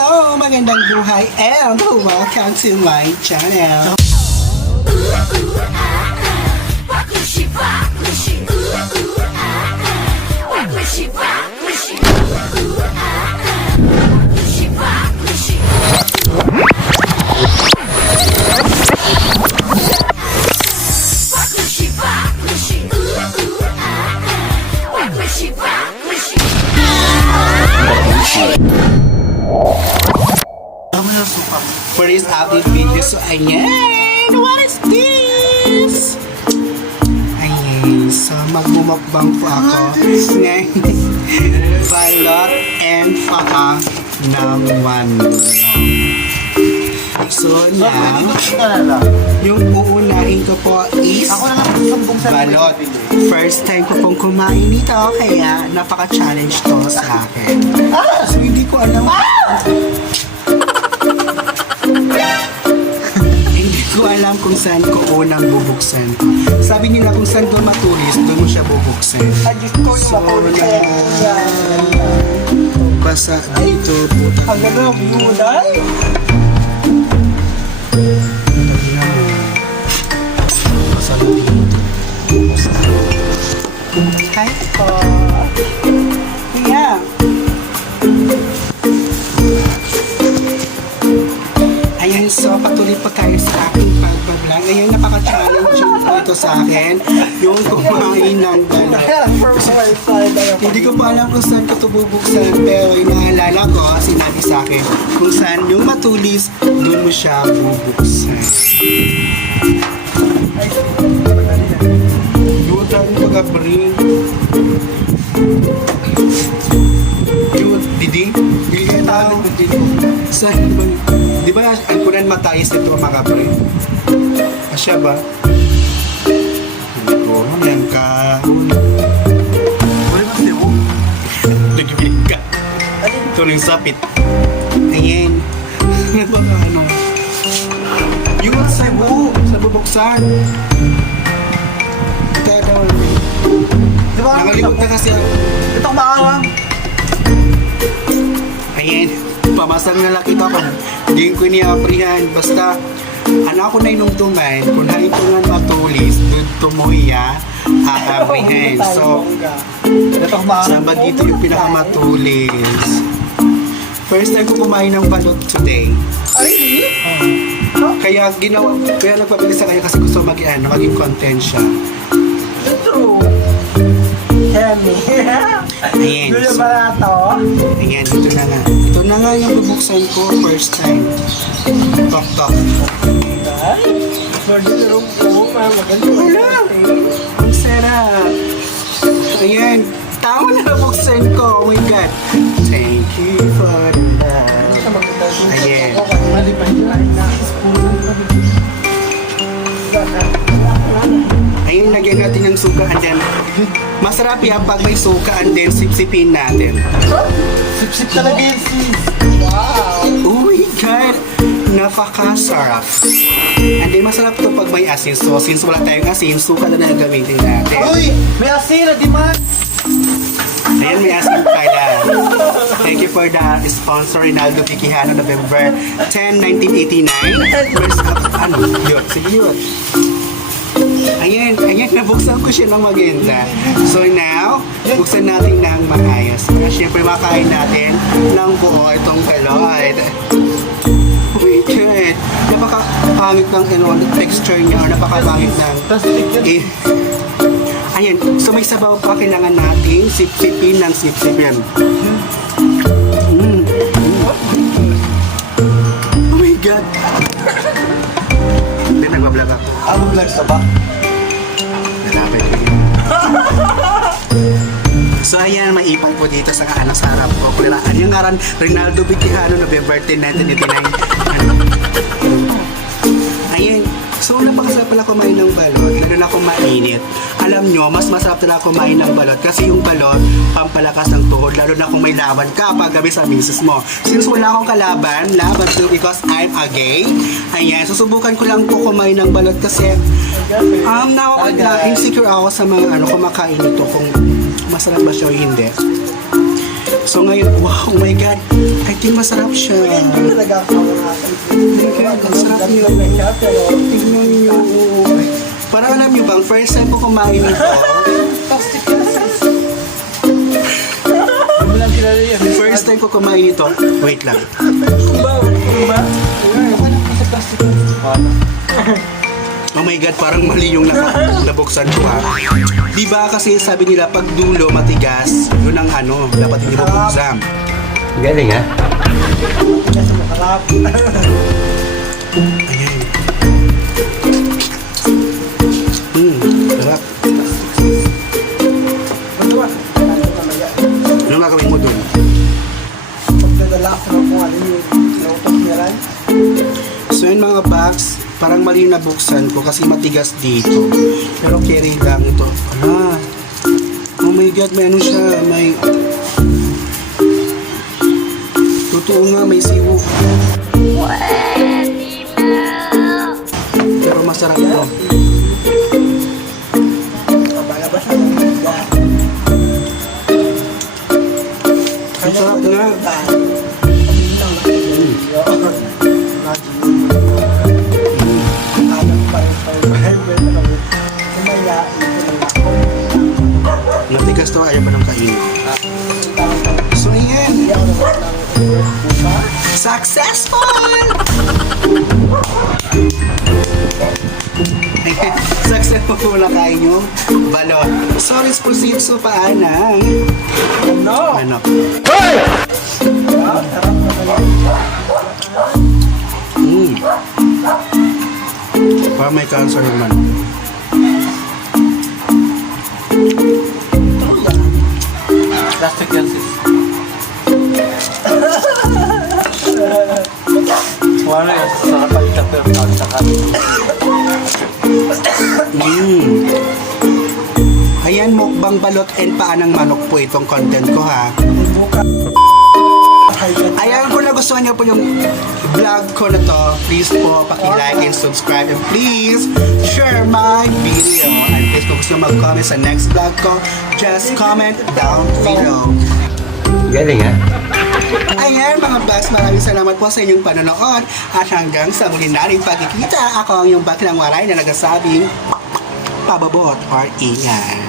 Hello! Magandang buhay and welcome to my channel. For this update video, so ayan! What is this? Ayan, so magmumukbang po ako ng balot and paka ng manok. So now, yung uunahin ko po is balot. First time ko pong kumain dito, kaya napaka-challenge to sa akin. So hindi ko alam. Hindi ko alam kung saan ko unang bubuksan. Sabi nila kung saan doon matulis, doon mo siya bubuksan. So, basa dito po. Ang ganda ng kulay. Basa dito. Hi po. Yeah. Ayan, so patuloy pa tayo sa aking pagbablog. Ayan, napaka-challenging po ito sa akin. Yung kumain ng balot. Hindi ko pa alam kung saan ko ito bubuksan, pero inaalala ko, sinabi sa akin, kung saan yung matulis, doon mo siya bubuksan. Doon tayo pag-abring. Yun, Didi? Hindi tayo. Saan ba? Di ba ang kunan matayos nito mga pre? Asya ba? Hindi ko. Yan ka. Wala ba siya mo? Nagibig ka. Ito rin sapit. Ayan. Baka ano? Yung sabo. Sa bubuksan. Ito daw. Nakalimot na kasi. Itong maawang. Ayan. Pamasang na laki pa pa. Hindi ko niya-aprihan. Basta, ako na inumtuman, kung hain ko nga matulis, doon tumuya, aprihan. So, samba dito yung pinakamatulis. First time ko kumain ng balot today. Ay, Kaya nagpapili sa kanya kasi gusto maging content siya. true. Yummy. Ayan. Gulo So, ba na to? ayan, dito na nga. Ito na nga yung bubuksan ko first time. Tok-tok. Ay, pwede na rin po. Maganda. Wala. Ang sarap. Ayan. Tama na nabuksan ko. Oh my God. Thank you for the love. Ayan. Ayun, lagyan natin ng suka and then masarap yan pag may suka and then sipsipin natin. Sip-sip talaga yun, sis. Wow. Oh my God! Napakasarap. And then masarap to pag may asin. So since wala tayong asin, suka na lang gamitin natin. Uy, may asin na di man. Ayan, may asin pala. Thank you for the sponsor, Rinaldo Kikihano, November 10, 1989. First, yun, sige yun. Ayan, nabuksan ko siya ng maganda. So now, buksan natin ng maayos. Siyempre, makain natin ng buo itong balot. Oh my God! Napakapangit ng texture niya, napakapangit ng... Ayan, so may sabaw pa kailangan natin sip-sipin ng sip-sipin. Oh my God! Hindi, nagbablog ako. Vlog sa ba? Nalapit ko yun. So ayan, may ipal po dito sa kaanak sa harap ko. Ano yung ngaran? Rinaldo Bikihano, November 10, 1989. Ayan. So napakasarap pala kumain ng balot. Lalo na kung mainit. Alam nyo, mas masarap talaga kumain ng balot. Kasi yung balot, pampalakas ng tuhod. Lalo na kung may laban ka paggabi sa misis mo. Since wala akong kalaban, laban to because I'm a gay. Ayan, susubukan ko lang po kumain ng balot kasi insecure ako sa mga kumakain ito kung masarap ba siya o hindi. So ngayon, wow, oh my God. I think masarap siya. Talaga ako nga. Thank you. Ang sarap niyo. Tingnan niyo. Parang alam niyo bang, first time ko kumain nito. Plastic glasses. Ano lang kilala yan? First time ko kumain nito. Wait lang. Ba? Ayun, sa plastic. Oh my God, parang mali yung nabuksan ko ha. Di ba kasi sabi nila pag dulo matigas, yun ang ano, dapat hindi mo buksan. Galing ha? Kasi makarap. Ayan. Sarap. Ano ba? Ano mamaya? Ano gagawin mo dun? Pagdadala ko ng kung ano yung nautok niya lang. So yun mga box, parang mali yung nabuksan ko kasi matigas dito. Pero carry lang ito. Ala. Oh my God, may ano siya, may... Totoo nga, may siwo. Pero masarap ito. Kabalabas na ng isda. Ang sarap nga. Matigas to, ayaw pa ng kain. So ayan. Successful! Ayan, successful po na kain nyo. Balot. So let's proceed sa paanang. No! Ano? Parang may cancer naman. Plastic glasses. Wala yung sasarapan yung tapir sa kanin. Ayan, mukbang balot and paanang manok po itong content ko ha. Ayan, kung nagustuhan niyo po yung vlog ko na to, please po paki-like and subscribe and please share my video. And please kung gusto nyo mag-comment sa next vlog ko, just comment down below. Galing ha? Ayan mga bags, maraming salamat po sa inyong panonood at hanggang sa muli nating pagkikita, ako ang iyong baklang waray na nagsasabing pababot or ingat.